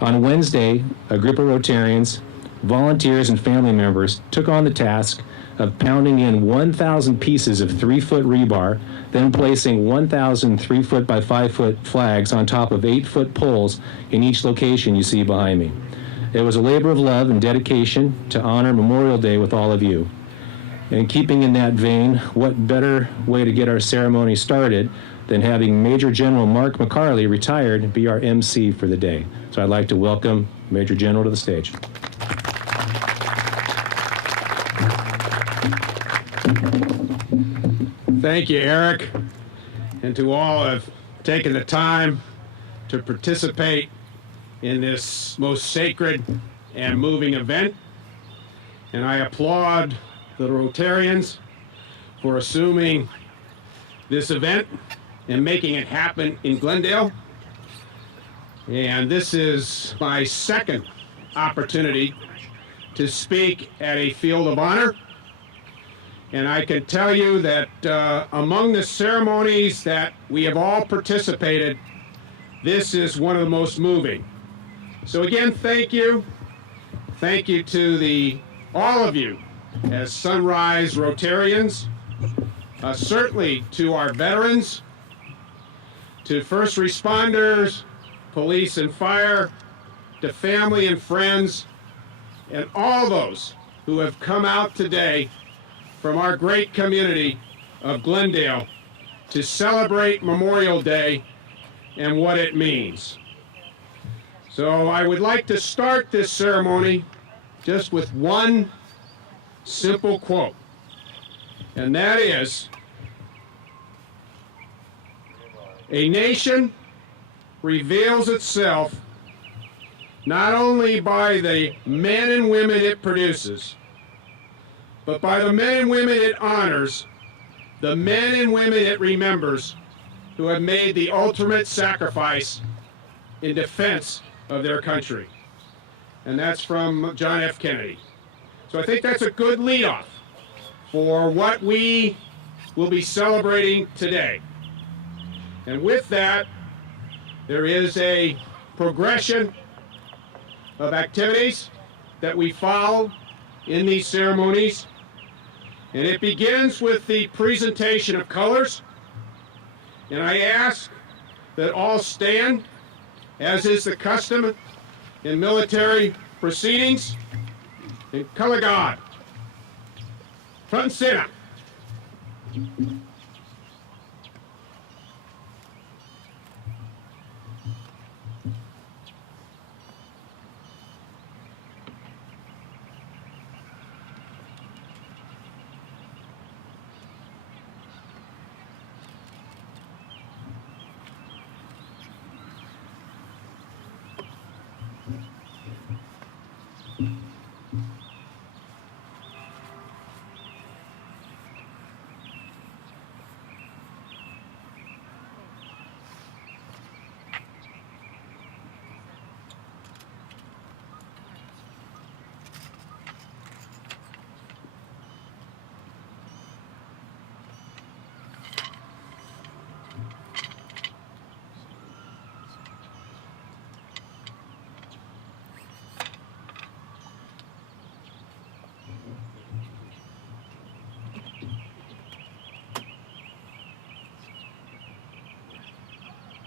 On Wednesday, a group of Rotarians, volunteers, and family members took on the task of pounding in 1,000 pieces of 3-foot rebar, then placing 1,000 3-foot by 5-foot flags on top of 8-foot poles in each location you see behind me. It was a labor of love and dedication to honor Memorial Day with all of you. And keeping in that vein, what better way to get our ceremony started than having Major General Mark McCarley, retired, be our MC for the day. So I'd like to welcome Major General to the stage. Thank you, Eric, and to all who have taken the time to participate in this most sacred and moving event. And I applaud the Rotarians for assuming this event and making it happen in Glendale. And this is my second opportunity to speak at a field of honor. And I can tell you that among the ceremonies that we have all participated, this is one of the most moving. So again, thank you. Thank you to all of you as Sunrise Rotarians, certainly to our veterans, to first responders, police and fire, to family and friends, and all those who have come out today from our great community of Glendale to celebrate Memorial Day and what it means. So I would like to start this ceremony just with one simple quote, and that is, "A nation reveals itself not only by the men and women it produces, but by the men and women it honors, the men and women it remembers who have made the ultimate sacrifice in defense of their country." And that's from John F. Kennedy. So I think that's a good leadoff for what we will be celebrating today. And with that, there is a progression of activities that we follow in these ceremonies. And it begins with the presentation of colors. And I ask that all stand, as is the custom in military proceedings, in color guard, front and center.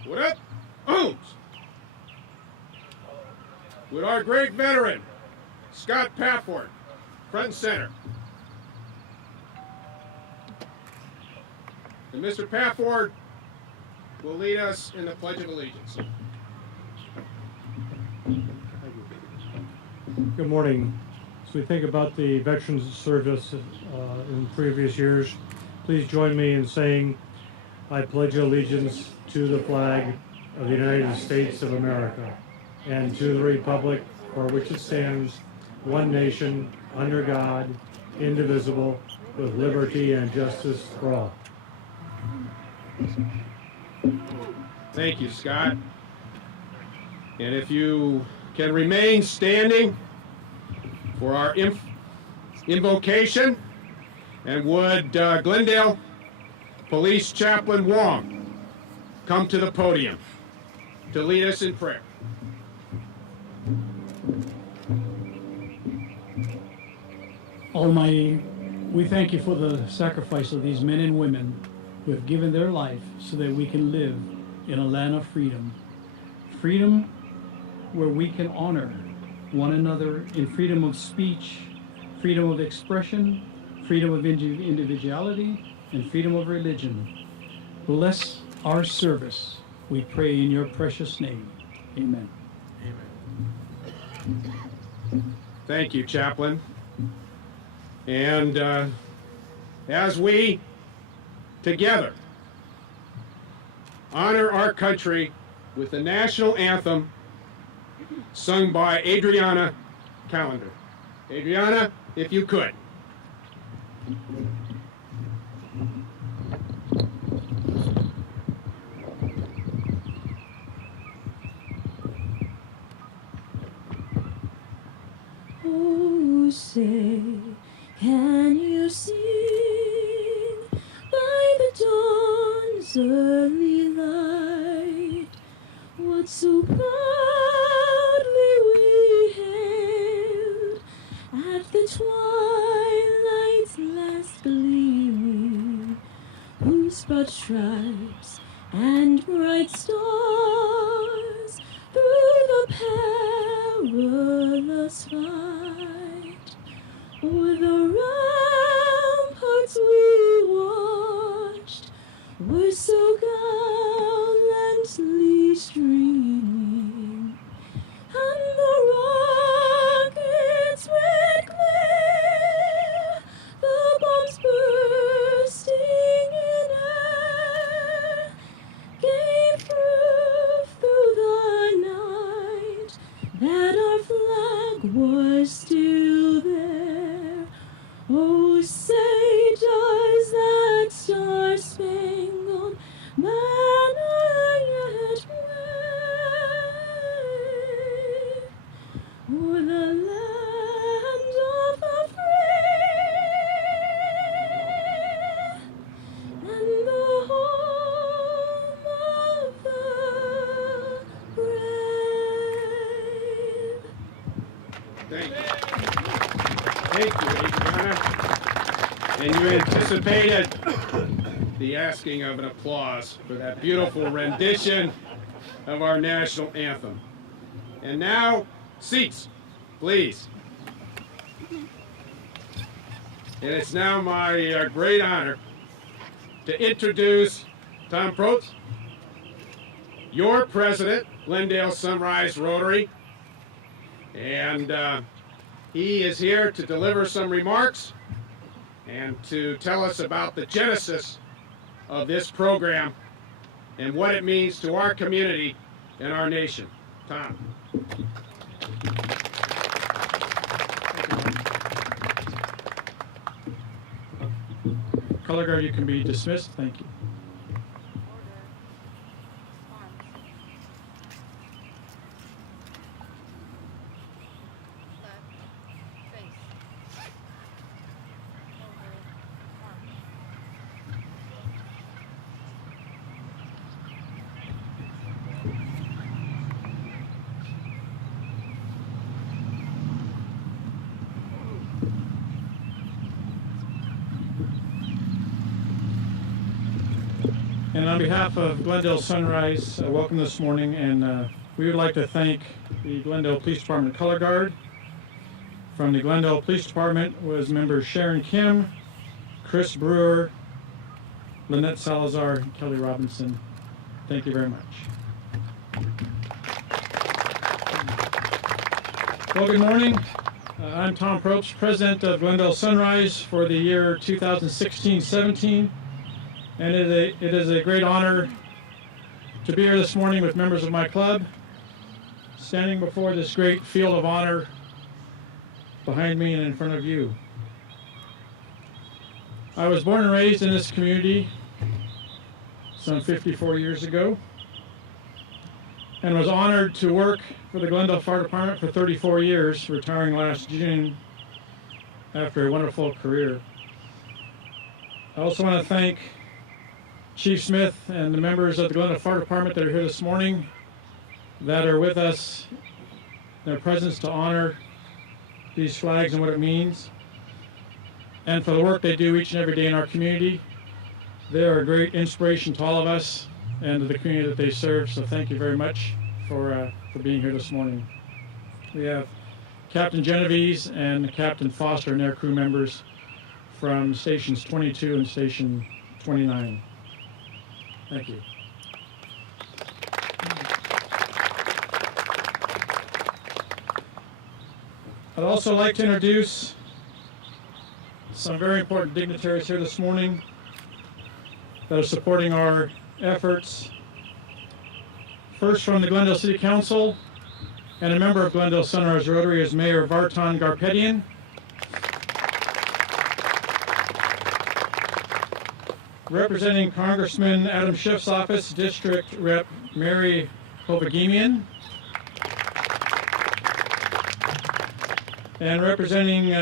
What up? Ohms! With our great veteran, Scott Pafford, front and center. And Mr. Pafford will lead us in the Pledge of Allegiance. Good morning. As we think about the veterans service in previous years, please join me in saying, "I pledge allegiance to the flag of the United States of America and to the republic for which it stands, one nation, under God, indivisible, with liberty and justice for all." Thank you, Scott. And if you can remain standing for our invocation, and would Glendale Police Chaplain Wong come to the podium to lead us in prayer. Almighty, we thank you for the sacrifice of these men and women who have given their life so that we can live in a land of freedom. Freedom where we can honor one another in freedom of speech, freedom of expression, freedom of individuality, and freedom of religion. Bless our service, we pray in your precious name. Amen. Thank you, Chaplain. And as we together honor our country with the national anthem sung by Adriana Callender. Adriana, if you could. Oh, say, can you sing by the dawn's early light what so proudly we hailed at the twilight's last gleaming, whose broad stripes and bright stars through the perilous fight o'er the ramparts we watched were so gallantly streaming, and the rocket's red glare, the bombs bursting in air, gave proof through the night that our flag was still there. Oh, say does that star-spangled banner yet wave o'er the land of the free and the home of the brave? Thank you. Thank you, Adriana. And you anticipated the asking of an applause for that beautiful rendition of our national anthem. And now, seats, please. And it's now my great honor to introduce Tom Probst, your president, Glendale Sunrise Rotary. And he is here to deliver some remarks and to tell us about the genesis of this program and what it means to our community and our nation. Tom. Color guard, you can be dismissed. Thank you. And on behalf of Glendale Sunrise, welcome this morning, and we would like to thank the Glendale Police Department Color Guard. From the Glendale Police Department was members Sharon Kim, Chris Brewer, Lynette Salazar, and Kelly Robinson. Thank you very much. Well, good morning. I'm Tom Probst, President of Glendale Sunrise for the year 2016-17. And it is a great honor to be here this morning with members of my club, standing before this great field of honor behind me and in front of you. I was born and raised in this community some 54 years ago and was honored to work for the Glendale Fire Department for 34 years, retiring last June after a wonderful career. I also want to thank Chief Smith and the members of the Glendale Fire Department that are here this morning, that are with us, their presence to honor these flags and what it means. and for the work they do each and every day in our community. They are a great inspiration to all of us and to the community that they serve, so thank you very much for being here this morning. We have Captain Genovese and Captain Foster and their crew members from Stations 22 and Station 29. Thank you. I'd also like to introduce some very important dignitaries here this morning that are supporting our efforts. First, from the Glendale City Council and a member of Glendale Sunrise Rotary is Mayor Vartan Garpetian. Representing Congressman Adam Schiff's office, District Rep Mary Hovagimian. And representing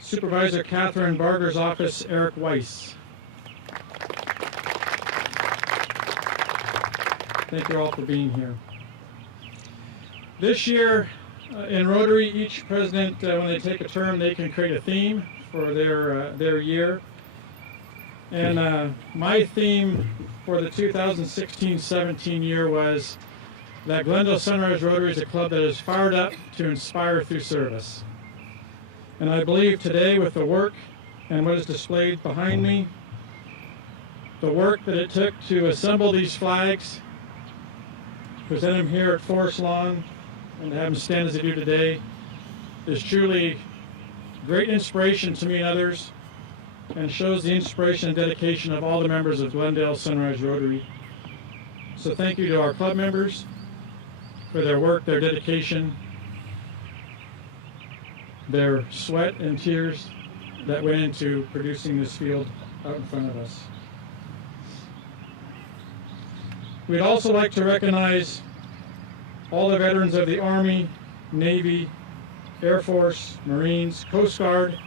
Supervisor Catherine Barger's office, Eric Weiss. Thank you all for being here. This year in Rotary, each president, when they take a term, they can create a theme for their year. And my theme for the 2016-17 year was that Glendale Sunrise Rotary is a club that is fired up to inspire through service. And I believe today, with the work and what is displayed behind me, the work that it took to assemble these flags, present them here at Forest Lawn, and to have them stand as they do today, is truly great inspiration to me and others, and shows the inspiration and dedication of all the members of Glendale Sunrise Rotary. So thank you to our club members for their work, their dedication, their sweat and tears that went into producing this field out in front of us. We'd also like to recognize all the veterans of the Army, Navy, Air Force, Marines, Coast Guard,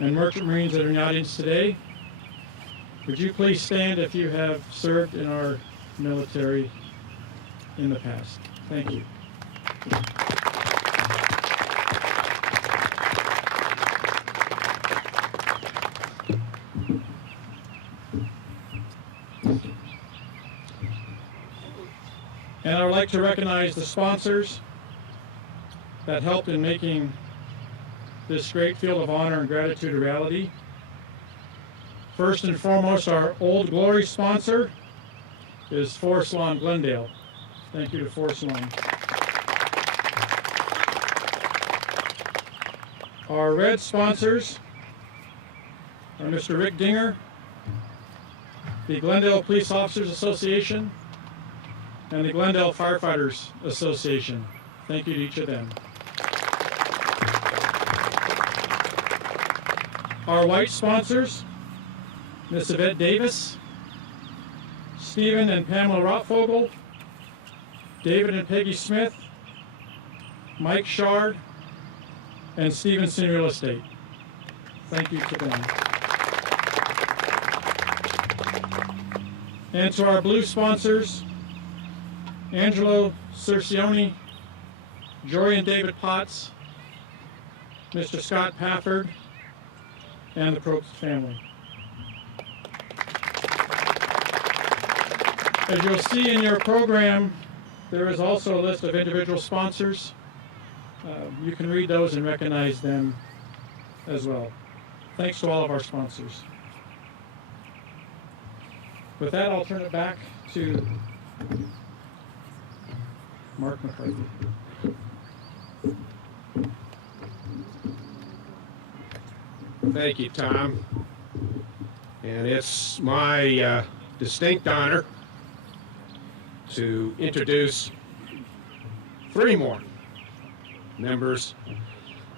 and Merchant Marines that are in the audience today. Would you please stand if you have served in our military in the past? Thank you. And I would like to recognize the sponsors that helped in making this great field of honor and gratitude a reality. First and foremost, our Old Glory sponsor is Forest Lawn Glendale. Thank you to Forest Lawn. Our red sponsors are Mr. Rick Dinger, the Glendale Police Officers Association, and the Glendale Firefighters Association. Thank you to each of them. Our white sponsors, Ms. Yvette Davis, Stephen and Pamela Rotfogel, David and Peggy Smith, Mike Shard, and Stevenson Real Estate. Thank you to them. And to our blue sponsors, Angelo Cercioni, Jory and David Potts, Mr. Scott Pafford, and the Probst family. As you'll see in your program, there is also a list of individual sponsors. You can read those and recognize them as well. Thanks to all of our sponsors. With that, I'll turn it back to Mark McCarthy. Thank you, Tom. And it's my distinct honor to introduce three more members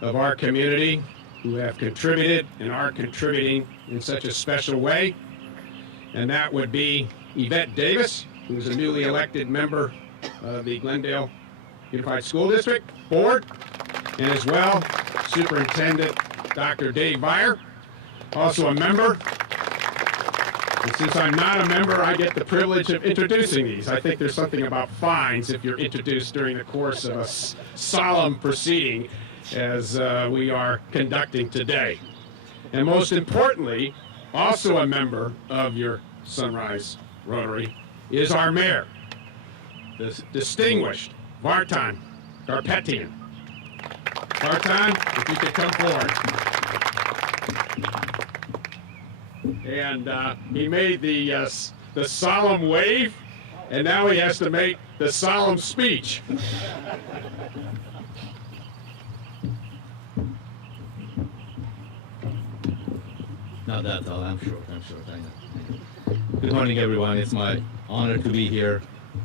of our community who have contributed and are contributing in such a special way. And that would be Yvette Davis, who is a newly elected member of the Glendale Unified School District Board, and as well, Superintendent Dr. Dave Byer, also a member. And since I'm not a member, I get the privilege of introducing these. I think there's something about fines if you're introduced during the course of a solemn proceeding as we are conducting today. And most importantly, also a member of your Sunrise Rotary, is our mayor, the distinguished Vartan Garpetian. Vartan, if you could come forward. And he made the solemn wave, and now he has to make the solemn speech. Not that tall, I'm short, I know. Good morning, everyone. It's my honor to be here.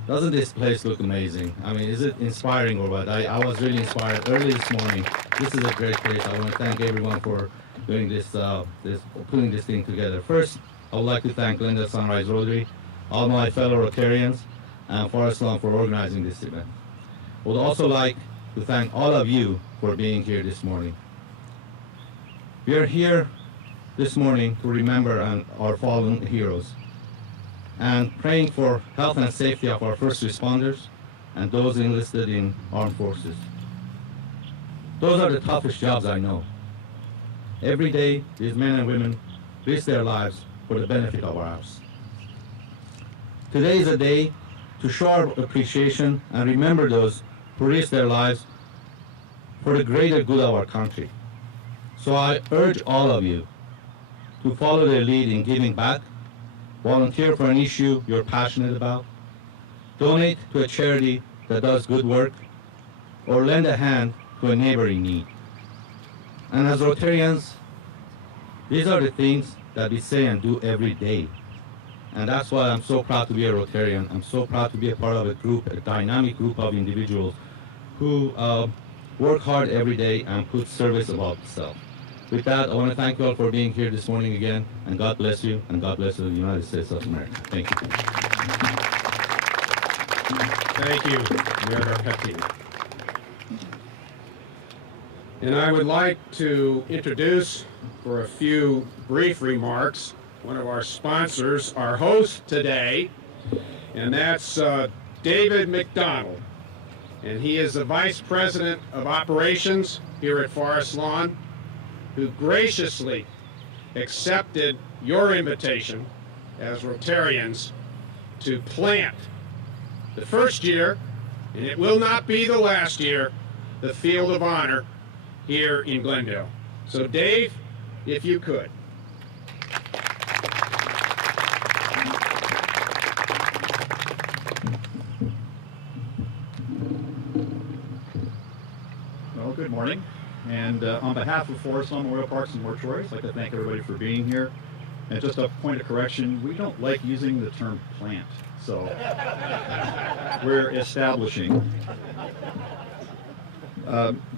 Doesn't this place look amazing? I mean, is it inspiring or what? I was really inspired early this morning. This is a great place. I want to thank everyone for doing this, putting this thing together. First, I would like to thank Glendale Sunrise Rotary, all my fellow Rotarians, and Forest Lawn for organizing this event. I would also like to thank all of you for being here this morning. We are here this morning to remember our fallen heroes and praying for health and safety of our first responders and those enlisted in armed forces. Those are the toughest jobs I know. Every day, these men and women risk their lives for the benefit of ours. Today is a day to show our appreciation and remember those who risk their lives for the greater good of our country. So I urge all of you to follow their lead in giving back, volunteer for an issue you're passionate about, donate to a charity that does good work, or lend a hand to a neighbor in need. And as Rotarians, these are the things that we say and do every day. And that's why I'm so proud to be a Rotarian. I'm so proud to be a part of a group, a dynamic group of individuals who work hard every day and put service above self. With that, I want to thank you all for being here this morning again, and God bless you, and God bless the United States of America. Thank you. Thank you, Mayor Garpetian. And I would like to introduce, for a few brief remarks, one of our sponsors, our host today, and that's David McDonald. And he is the Vice President of Operations here at Forest Lawn, who graciously accepted your invitation as Rotarians to plant the first year, and it will not be the last year, the Field of Honor here in Glendale. So Dave, if you could. Well, good morning. And on behalf of Forest Lawn Memorial Parks and Mortuaries, I'd like to thank everybody for being here. And just a point of correction, we don't like using the term plant, so we're establishing.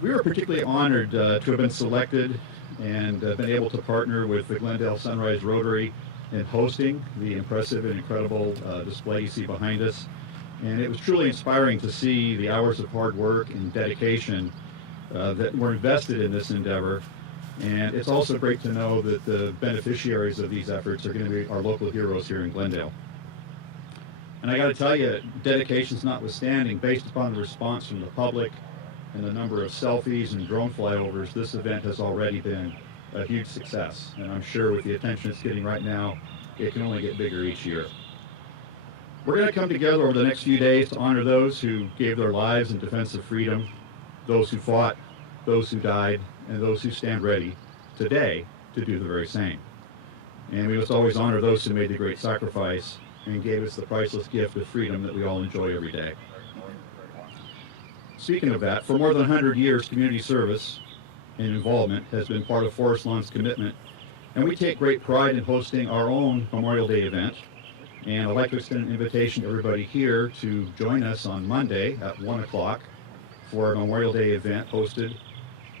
We were particularly honored to have been selected and been able to partner with the Glendale Sunrise Rotary in hosting the impressive and incredible display you see behind us. And it was truly inspiring to see the hours of hard work and dedication that were invested in this endeavor. And it's also great to know that the beneficiaries of these efforts are going to be our local heroes here in Glendale. And I got to tell you, dedications notwithstanding, based upon the response from the public and the number of selfies and drone flyovers, this event has already been a huge success. And I'm sure with the attention it's getting right now, it can only get bigger each year. We're going to come together over the next few days to honor those who gave their lives in defense of freedom, those who fought, those who died, and those who stand ready today to do the very same. And we must always honor those who made the great sacrifice and gave us the priceless gift of freedom that we all enjoy every day. Speaking of that, for more than 100 years, community service and involvement has been part of Forest Lawn's commitment, and we take great pride in hosting our own Memorial Day event. And I'd like to extend an invitation to everybody here to join us on Monday at 1 o'clock for a Memorial Day event hosted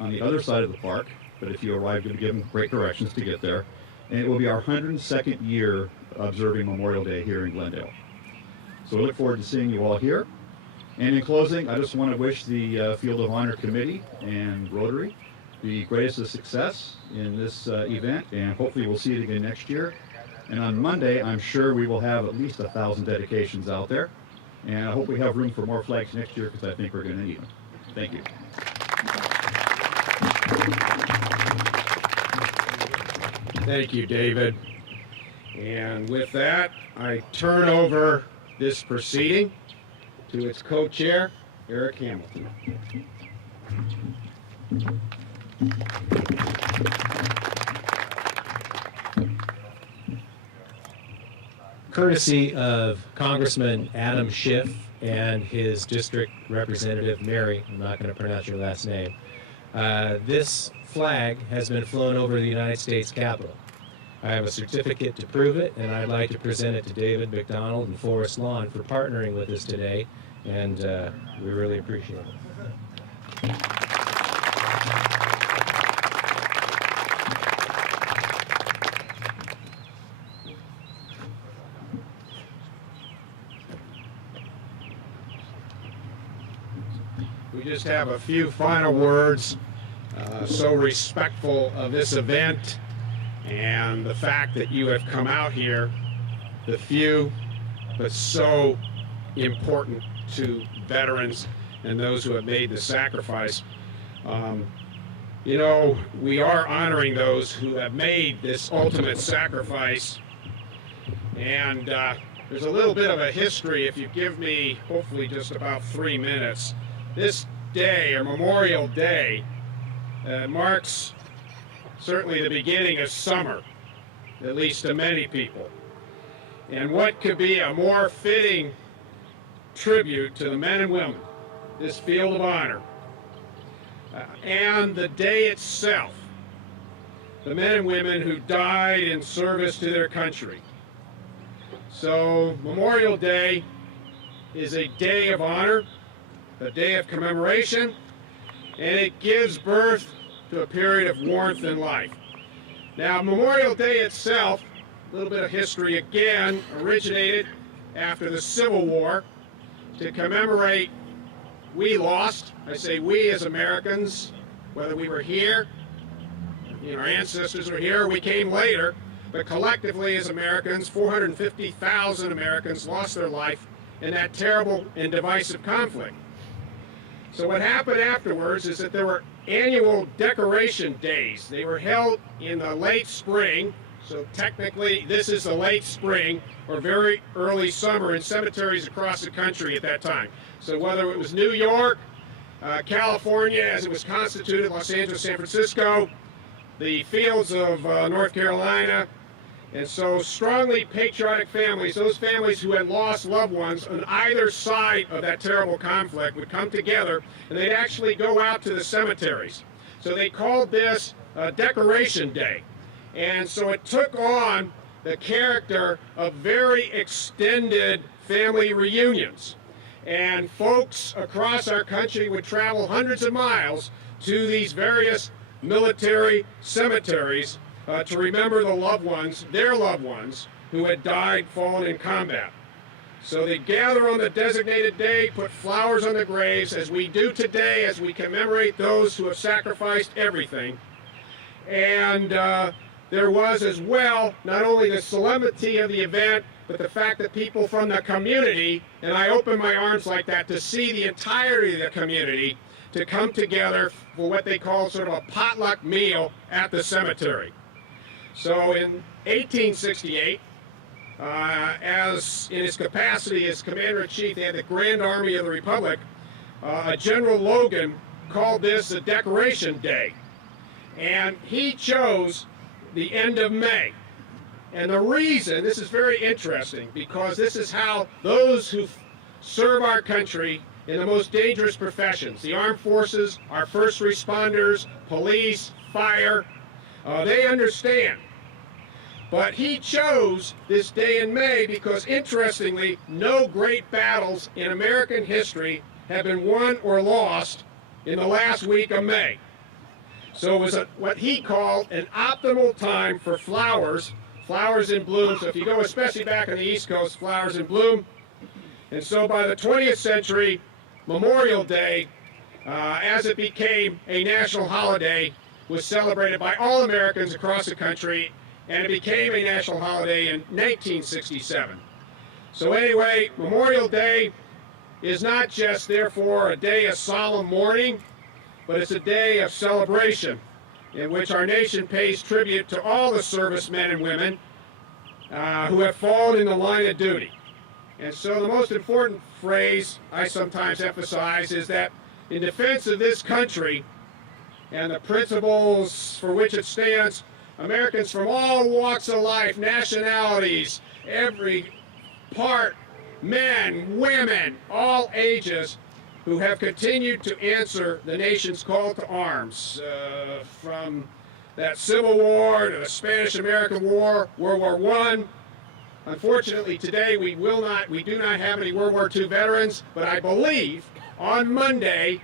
on the other side of the park. But if you arrive, you'll be given great directions to get there. And it will be our 102nd year observing Memorial Day here in Glendale. So we look forward to seeing you all here. And in closing, I just want to wish the Field of Honor Committee and Rotary the greatest of success in this event, and hopefully we'll see it again next year. And on Monday, I'm sure we will have at least 1,000 dedications out there. And I hope we have room for more flags next year, because I think we're going to need them. Thank you. Thank you, David. And with that, I turn over this proceeding to its co-chair, Eric Hamilton. Courtesy of Congressman Adam Schiff and his district representative, Mary, I'm not going to pronounce your last name, this flag has been flown over the United States Capitol. I have a certificate to prove it, and I'd like to present it to David McDonald and Forrest Lawn for partnering with us today, and we really appreciate it. We just have a few final words, so respectful of this event and the fact that you have come out here, the few, but so important to veterans and those who have made the sacrifice. You know, we are honoring those who have made this ultimate sacrifice, and there's a little bit of a history. If you give me hopefully just about 3 minutes, this day, or Memorial Day, marks certainly the beginning of summer, at least to many people. And what could be a more fitting tribute to the men and women, this field of honor, and the day itself, the men and women who died in service to their country. So Memorial Day is a day of honor, a day of commemoration, and it gives birth to a period of warmth in life. Now, Memorial Day itself, a little bit of history again, originated after the Civil War to commemorate we lost. I say we as Americans, whether we were here, you know, our ancestors were here, we came later, but collectively as Americans, 450,000 Americans lost their life in that terrible and divisive conflict. So what happened afterwards is that there were annual decoration days. They were held in the late spring, so technically this is the late spring or very early summer in cemeteries across the country at that time. So whether it was New York, California as it was constituted, Los Angeles, San Francisco, the fields of North Carolina, and so strongly patriotic families, those families who had lost loved ones on either side of that terrible conflict would come together and they'd actually go out to the cemeteries. So they called this Decoration Day. And so it took on the character of very extended family reunions. And folks across our country would travel hundreds of miles to these various military cemeteries to remember the loved ones, their loved ones, who had died, fallen in combat. So they gather on the designated day, put flowers on the graves, as we do today, as we commemorate those who have sacrificed everything. And there was as well, not only the solemnity of the event, but the fact that people from the community, and I open my arms like that to see the entirety of the community, to come together for what they call sort of a potluck meal at the cemetery. So in 1868, as in his capacity as Commander-in-Chief, they had the Grand Army of the Republic, General Logan called this a Decoration Day. And he chose the end of May. And the reason, this is very interesting, because this is how those who serve our country in the most dangerous professions, the armed forces, our first responders, police, fire, they understand. But he chose this day in May because, interestingly, no great battles in American history have been won or lost in the last week of May. So it was what he called an optimal time for flowers in bloom. So if you go especially back on the East Coast, flowers in bloom. And so by the 20th century, Memorial Day, as it became a national holiday, was celebrated by all Americans across the country, and it became a national holiday in 1967. So anyway, Memorial Day is not just, therefore, a day of solemn mourning, but it's a day of celebration in which our nation pays tribute to all the servicemen and women who have fallen in the line of duty. And so the most important phrase I sometimes emphasize is that in defense of this country and the principles for which it stands, Americans from all walks of life, nationalities, every part, men, women, all ages, who have continued to answer the nation's call to arms, from that Civil War to the Spanish-American War, World War I. Unfortunately, today we do not have any World War II veterans, but I believe on Monday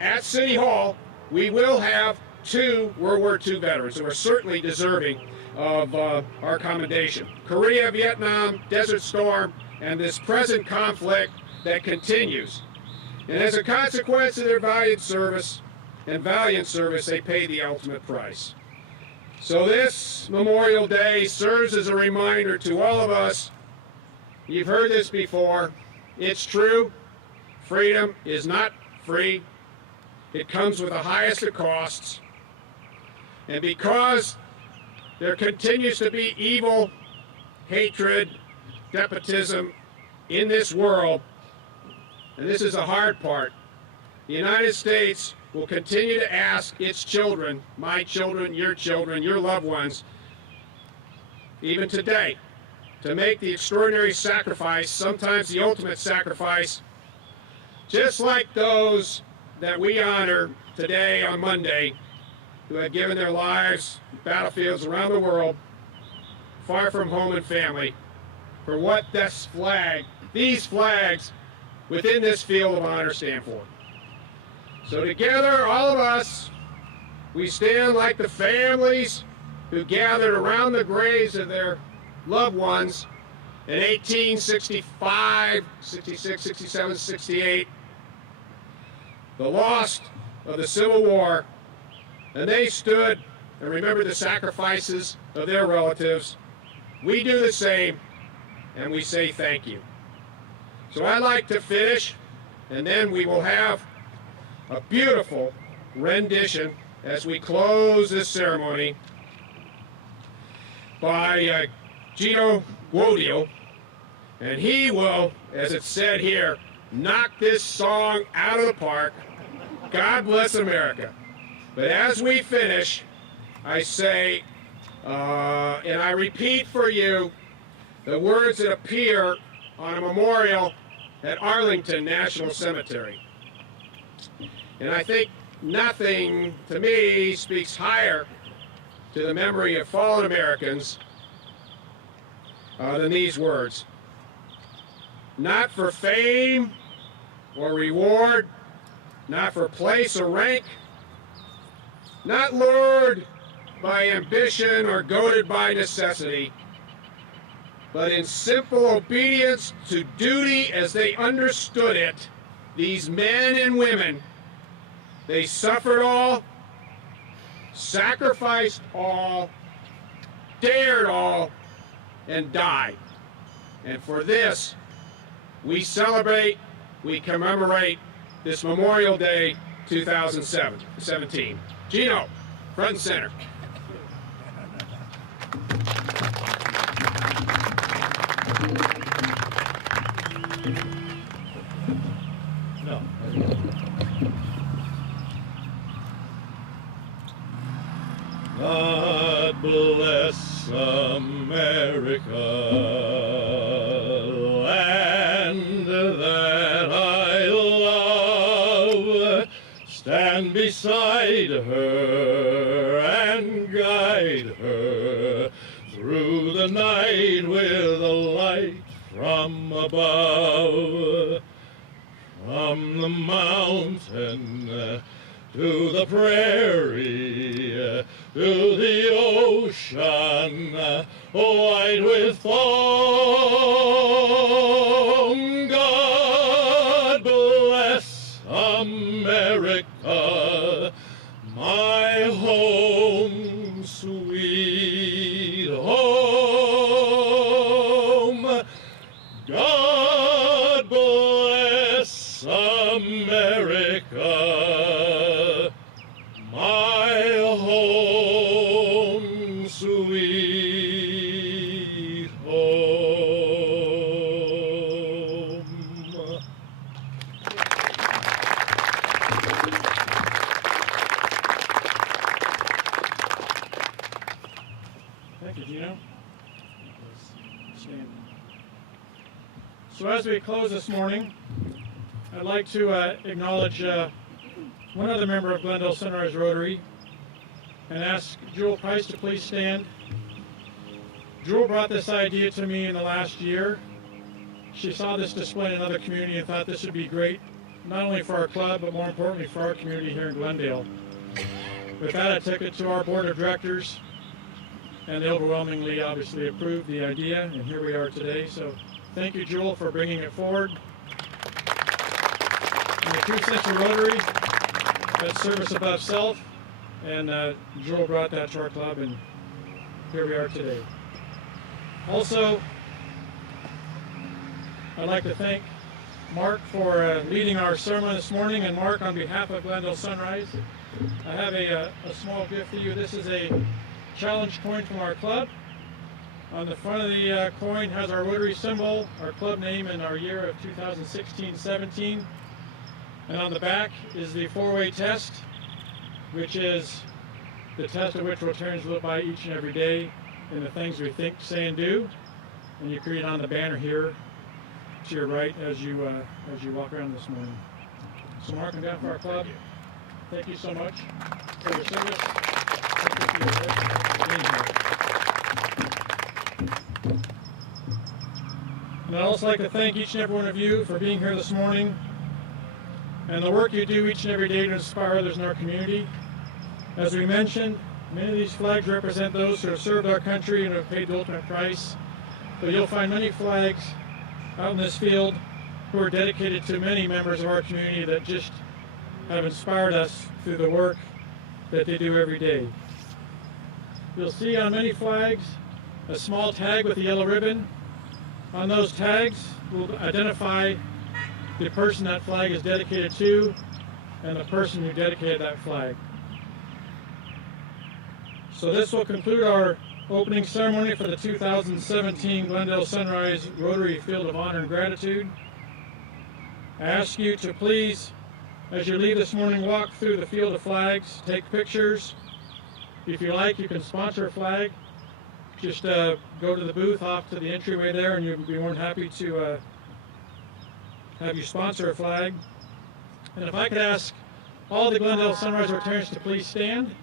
at City Hall we will have 2 World War II veterans who are certainly deserving of our commendation. Korea, Vietnam, Desert Storm, and this present conflict that continues. And as a consequence of their valiant service, they pay the ultimate price. So this Memorial Day serves as a reminder to all of us, you've heard this before, it's true, freedom is not free. It comes with the highest of costs. And because there continues to be evil, hatred, despotism in this world, and this is the hard part, the United States will continue to ask its children, my children, your loved ones, even today, to make the extraordinary sacrifice, sometimes the ultimate sacrifice, just like those that we honor today on Monday, who have given their lives in battlefields around the world, far from home and family, for what these flags within this field of honor stand for. So together, all of us, we stand like the families who gathered around the graves of their loved ones in 1865, 66, 67, 68, the lost of the Civil War, and they stood and remembered the sacrifices of their relatives. We do the same, and we say thank you. So I'd like to finish, and then we will have a beautiful rendition as we close this ceremony by Gino Guodio, and he will, as it's said here, knock this song out of the park. God bless America. But as we finish, I say, and I repeat for you the words that appear on a memorial at Arlington National Cemetery. And I think nothing, to me, speaks higher to the memory of fallen Americans than these words. Not for fame or reward, not for place or rank, not lured by ambition or goaded by necessity, but in simple obedience to duty as they understood it, these men and women, they suffered all, sacrificed all, dared all, and died. And for this, we celebrate, we commemorate this Memorial Day 2017. Gino, front and center. No. God bless America, land that I love. Stand beside her and guide her through the night with a light from above. From the mountain to the prairie, to the ocean, white with foam. God bless America, my home, sweet home. God bless America, my So as we close this morning, I'd like to acknowledge one other member of Glendale Sunrise Rotary and ask Jewel Price to please stand. Jewel brought this idea to me in the last year. She saw this display in another community and thought this would be great, not only for our club, but more importantly for our community here in Glendale. With that, I took it to our board of directors, and they overwhelmingly obviously approved the idea, and here we are today. So thank you, Jewel, for bringing it forward. And the true sense of Rotary, that's service above self, and Jewel brought that to our club, and here we are today. Also, I'd like to thank Mark for leading our ceremony this morning, and Mark, on behalf of Glendale Sunrise, I have a small gift for you. This is a challenge coin from our club. On the front of the coin has our Rotary symbol, our club name, and our year of 2016-17. And on the back is the four-way test, which is the test of which Rotarians live by each and every day, and the things we think, say, and do. And you can read on the banner here to your right as you walk around this morning. So Mark, on behalf of our club, thank you so much for your service. Thank you for your work and being here. And I'd also like to thank each and every one of you for being here this morning and the work you do each and every day to inspire others in our community. As we mentioned, many of these flags represent those who have served our country and have paid the ultimate price. But you'll find many flags out in this field who are dedicated to many members of our community that just have inspired us through the work that they do every day. You'll see on many flags a small tag with a yellow ribbon. On those tags, we'll identify the person that flag is dedicated to and the person who dedicated that flag. So this will conclude our opening ceremony for the 2017 Glendale Sunrise Rotary Field of Honor and Gratitude. I ask you to please, as you leave this morning, walk through the field of flags, take pictures. If you like, you can sponsor a flag. Just go to the booth off to the entryway there, and you'll be more than happy to have you sponsor a flag. And if I could ask all the Glendale Sunrise Rotarians to please stand.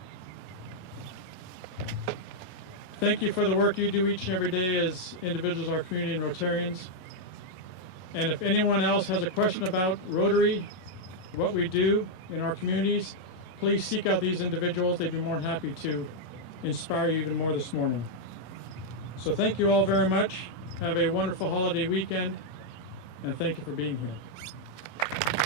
Thank you for the work you do each and every day as individuals of our community and Rotarians. And if anyone else has a question about Rotary, what we do in our communities, please seek out these individuals. They'd be more than happy to inspire you even more this morning. So thank you all very much. Have a wonderful holiday weekend, and thank you for being here.